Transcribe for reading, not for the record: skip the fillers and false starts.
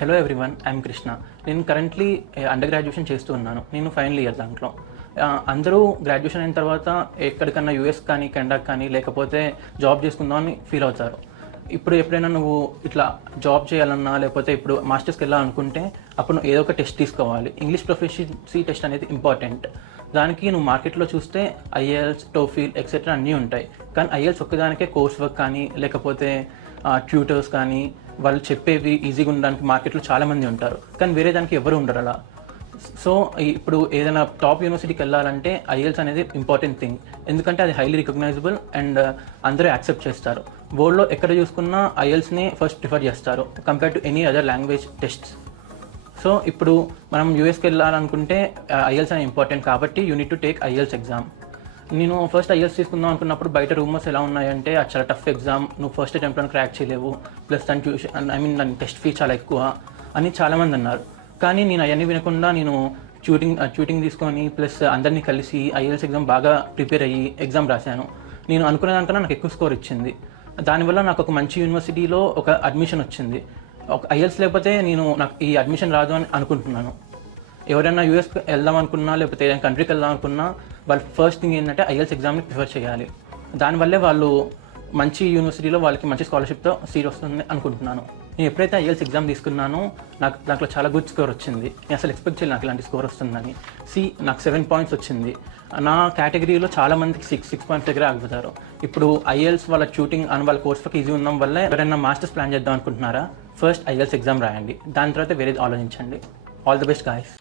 Hello everyone, I'm Krishna. నేను currently under graduation చేస్తూ ఉన్నాను. నేను ఫైనల్ ఇయర్ దాంట్లో. అందరూ గ్రాడ్యుయేషన్ అయిన తర్వాత ఎక్కడికన్నా యూఎస్ కానీ కెనడాకి కానీ లేకపోతే జాబ్ చేసుకుందామని ఫీల్ అవుతారు. ఇప్పుడు ఎప్పుడైనా నువ్వు ఇట్లా జాబ్ చేయాలన్నా లేకపోతే ఇప్పుడు మాస్టర్స్కి వెళ్ళాలనుకుంటే అప్పుడు నువ్వు ఏదో ఒక టెస్ట్ తీసుకోవాలి. ఇంగ్లీష్ ప్రొఫిషియన్సీ టెస్ట్ అనేది ఇంపార్టెంట్. దానికి నువ్వు మార్కెట్లో చూస్తే ఐఎల్స్, టోఫిల్ ఎక్సెట్రా అన్నీ ఉంటాయి. కానీ ఐఎల్స్ ఒక్కదానికే కోర్స్ వర్క్ కానీ లేకపోతే ట్యూటర్స్ కానీ వాళ్ళు చెప్పేవి ఈజీగా ఉండడానికి మార్కెట్లో చాలామంది ఉంటారు, కానీ వేరే దానికి ఎవరు ఉండరు అలా. సో ఇప్పుడు ఏదైనా టాప్ యూనివర్సిటీకి వెళ్ళాలంటే ఐఎల్స్ అనేది ఇంపార్టెంట్ థింగ్, ఎందుకంటే అది హైలీ రికగ్నైజబుల్ అండ్ అందరూ యాక్సెప్ట్ చేస్తారు. వరల్డ్లో ఎక్కడ చూసుకున్నా ఐఎల్స్ని ఫస్ట్ ప్రిఫర్ చేస్తారు compare to any other language tests. So ఇప్పుడు మనం యూఎస్కి వెళ్ళాలనుకుంటే ఐఎల్స్ అనేది ఇంపార్టెంట్, కాబట్టి you need to take IELTS exam. నేను ఫస్ట్ ఐఎల్స్ తీసుకుందాం అనుకున్నప్పుడు బయట రూమర్స్ ఎలా ఉన్నాయంటే అది చాలా టఫ్ ఎగ్జామ్, నువ్వు ఫస్ట్ అటెంప్ట్లో క్రాక్ చేయలేవు, ప్లస్ దాని ట్యూషన్ దాని టెస్ట్ ఫీ చాలా ఎక్కువ అని చాలామంది అన్నారు. కానీ నేను అవన్నీ వినకుండా నేను ట్యూటింగ్ తీసుకొని ప్లస్ అందరినీ కలిసి ఐఎల్స్ ఎగ్జామ్ బాగా ప్రిపేర్ అయ్యి ఎగ్జామ్ రాశాను. నేను అనుకునే దానికన్నా నాకు ఎక్కువ స్కోర్ ఇచ్చింది. దానివల్ల నాకు ఒక మంచి యూనివర్సిటీలో ఒక అడ్మిషన్ వచ్చింది. ఒక ఐఎల్స్ లేకపోతే నాకు ఈ అడ్మిషన్ రాదు అని అనుకుంటున్నాను. ఎవరైనా యూఎస్కి వెళ్దాం అనుకున్నా లేకపోతే ఏదైనా కంట్రీకి వెళ్దాం అనుకున్నా వాళ్ళు ఫస్ట్ థింగ్ ఏంటంటే ఐఎల్స్ ఎగ్జామ్ని ప్రిఫర్ చేయాలి. దానివల్లే వాళ్ళు మంచి యూనివర్సిటీలో వాళ్ళకి మంచి స్కాలర్షిప్తో సీట్ వస్తుంది అనుకుంటున్నాను. నేను ఎప్పుడైతే ఐఎల్స్ ఎగ్జామ్ తీసుకున్నానో నాకు దాంట్లో చాలా గుడ్ స్కోర్ వచ్చింది. నేను అసలు ఎక్స్పెక్ట్ చేయలేదు నాకు ఇలాంటి స్కోర్ వస్తుందని. నాకు 7 పాయింట్స్ వచ్చింది. నా కేటగిరీలో చాలా మందికి 6 పాయింట్స్ దగ్గర ఆగిపోతారు. ఇప్పుడు ఐఎల్స్ వాళ్ళ ట్యూటింగ్ అని వాళ్ళ కోర్స్ ఈజీ ఉండడం వల్ల ఎవరైనా మాస్టర్స్ ప్లాన్ చేద్దాం అనుకుంటున్నారా, ఫస్ట్ ఐఎల్స్ ఎగ్జామ్ రాయండి, దాని తర్వాత వేరేది ఆలోచించండి. All the best guys.